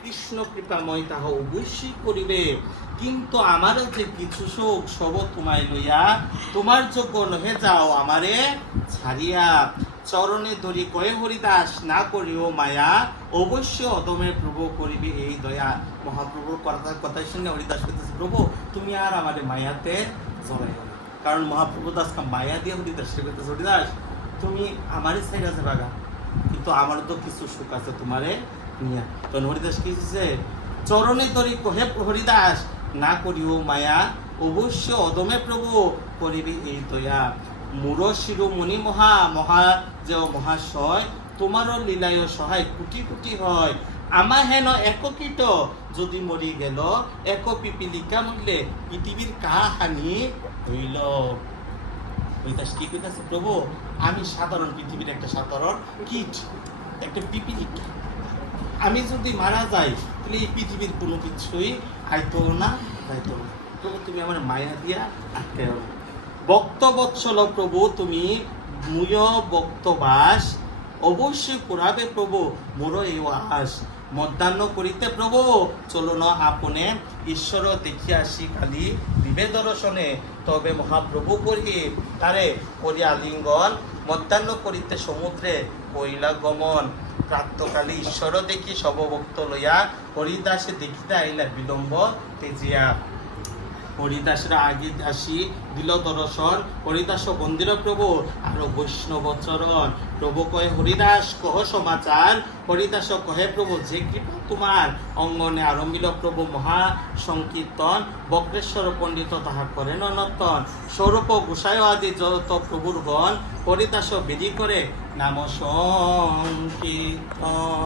কৃষ্ণ কৃপাময় তাহা অবশ্যই করিবে, কিন্তু আমারও যে কিছু শোক সব তোমায় লইয়া তোমার যোগ্য নহে, যাও আমারে ছাড়িয়া। চরণে ধরি কয়ে হরিদাস, না করিও মায়া, অবশ্য অদমে প্রভু করিবে এই দয়া। মহাপ্রভুর কথা শুনে হরিদাস বলতেছে, প্রভু তুমি আর আমারে মায়াতে জড়াইও না। কারণ মহাপ্রভু দাসকে মায়া দিয়ে হরিদাস বলতেছে, হরিদাস তুমি আমারই সাইড আছে বাগা, কিন্তু আমারও তো কিছু সুখ আছে তোমারে নিয়া। তখন হরিদাস কি দিছে, চরণে ধরি কহে হরিদাস, না করিও মায়া, অবশ্য অদমে প্রভু করিবে এই দয়া। মূর শিরোমণি মহা যে মহাশয়, তোমারও লীলায় সহায় কোটি কোটি হয়। আমা হেন এক কীট যদি মরি গেল, এক পিপিলিকা মরলে পৃথিবীর কাহানি হইল। হরিদাস কি কইতাছে, প্রভু আমি সাধারণ পৃথিবীর একটা সাধারণ কীট, একটা পিপিলিকা, আমি যদি মারা যাই তাহলে এই পৃথিবীর কোনো কিছুই আইতো না যাইতো না। প্রভু তুমি আমার মায়া দিয়া আটকায় না। ভক্তবৎসল প্রভু তুমি মূয় ভক্তবাস, অবশ্যই করাবে প্রভু মোর এই আস। মধ্যাহ্ন করিতে প্রভু চলো না আপনে, ঈশ্বর দেখিয়া আসি খালি দিবে দর্শনে। তবে মহাপ্রভু করি তারে করি আলিঙ্গন, মধ্যাহ্ন করিতে সমুদ্রে কইলা গমন। প্রাতকালে ঈশ্বর দেখি সবভক্ত লইয়া, হরিদাসে দেখিতে আইলা বিলম্ব তেজিয়া। হরিদাসরা আগে আসি দিল দর্শন, হরিদাস বন্দির প্রভু আর বৈষ্ণব চরণ। প্রভু কহে হরিদাস কহ সমাচার, হরিদাস কহে প্রভু যে কৃপা তোমার। অঙ্গনে আরম্ভিল প্রভু মহা সংকীর্তন, বক্রেশ্বর পণ্ডিত তাহা করেন নর্তন। স্বরূপ গোসাই আদি যত প্রভুর গণ, হরিদাস বিধি করে নাম সংকীর্তন।